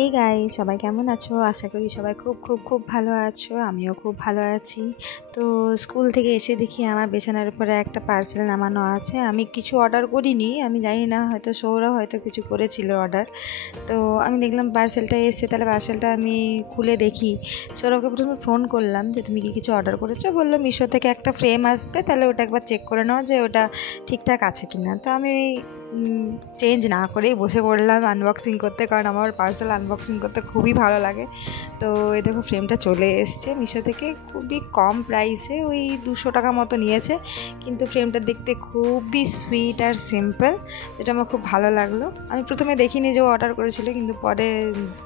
এই গাইস, সবাই কেমন আছো? আশা করি সবাই খুব খুব খুব ভালো আছো। আমিও খুব ভালো আছি। তো স্কুল থেকে এসে দেখি আমার বিছানার উপরে একটা পার্সেল নামানো আছে। আমি কিছু অর্ডার করিনি, আমি জানি না, হয়তো সৌরভ হয়তো কিছু করেছিল অর্ডার। তো আমি দেখলাম পার্সেলটা এসে, তাহলে পার্সেলটা আমি খুলে দেখি। সৌরভকে প্রথমে ফোন করলাম যে তুমি কি কিছু অর্ডার করেছো। বললো মিশো থেকে একটা ফ্রেম আসবে, তাহলে ওটা একবার চেক করে নাও যে ওটা ঠিকঠাক আছে কি না। তো আমি চেঞ্জ না করেই বসে পড়লাম আনবক্সিং করতে, কারণ আমার পার্সেল আনবক্সিং করতে খুবই ভালো লাগে। তো এই দেখো ফ্রেমটা চলে এসছে মিশো থেকে, খুবই কম প্রাইসে, ওই 200 টাকা মতো নিয়েছে। কিন্তু ফ্রেমটা দেখতে খুবই সুইট আর সিম্পল, যেটা আমার খুব ভালো লাগলো। আমি প্রথমে দেখিনি যে ও অর্ডার করেছিল, কিন্তু পরে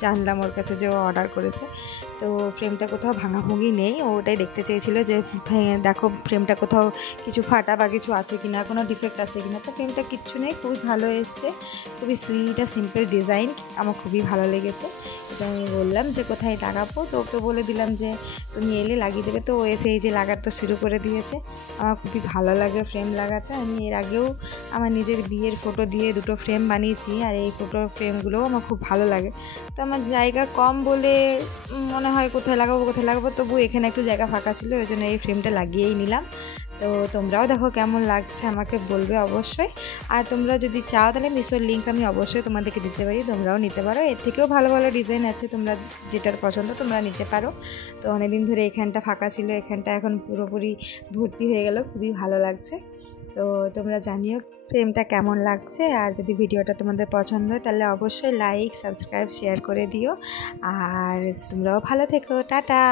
জানলাম ওর কাছে যে ও অর্ডার করেছে। তো ফ্রেমটা কোথাও ভাঙাভুঙি নেই, ও ওটাই দেখতে চেয়েছিল যে দেখো ফ্রেমটা কোথাও কিছু ফাটা বা কিছু আছে কিনা, কোনো ডিফেক্ট আছে কিনা। তো ফ্রেমটা কিচ্ছু নেই, খুবই ভালো এসছে, খুবই সুইট আর সিম্পল ডিজাইন, আমার খুবই ভালো লেগেছে। তো আমি বললাম যে কোথায় লাগাবো, তো ওকে বলে দিলাম যে তুমি এলে লাগিয়ে দেবে। তো ও এসে এই যে লাগাতে শুরু করে দিয়েছে। আমার খুবই ভালো লাগে ফ্রেম লাগাতে। আমি এর আগেও আমার নিজের বিয়ের ফটো দিয়ে 2টো ফ্রেম বানিয়েছি, আর এই ফটো ফ্রেমগুলোও আমার খুব ভালো লাগে। তো আমার জায়গা কম বলে মনে হয় কোথায় লাগাবো, তবু এখানে একটু জায়গা ফাঁকা ছিল, ওই জন্য এই ফ্রেমটা লাগিয়েই নিলাম। তো তোমরাও দেখো কেমন লাগছে, আমাকে বলবে অবশ্যই। আর তোমরা যদি চাও তাহলে মিশোর লিঙ্ক আমি অবশ্যই তোমাদেরকে দিতে পারি, তোমরাও নিতে পারো। এর থেকেও ভালো ভালো ডিজাইন আছে, তোমরা যেটার পছন্দ তোমরা নিতে পারো। তো অনেকদিন ধরে এখানটা ফাঁকা ছিল, এখানটা এখন পুরোপুরি ভর্তি হয়ে গেল, খুবই ভালো লাগছে। তো তোমরা জানিও ফ্রেমটা কেমন লাগছে, আর যদি ভিডিওটা তোমাদের পছন্দ হয় তাহলে অবশ্যই লাইক, সাবস্ক্রাইব, শেয়ার করে দিও। আর তোমরাও ভালো থেকো, টাটা।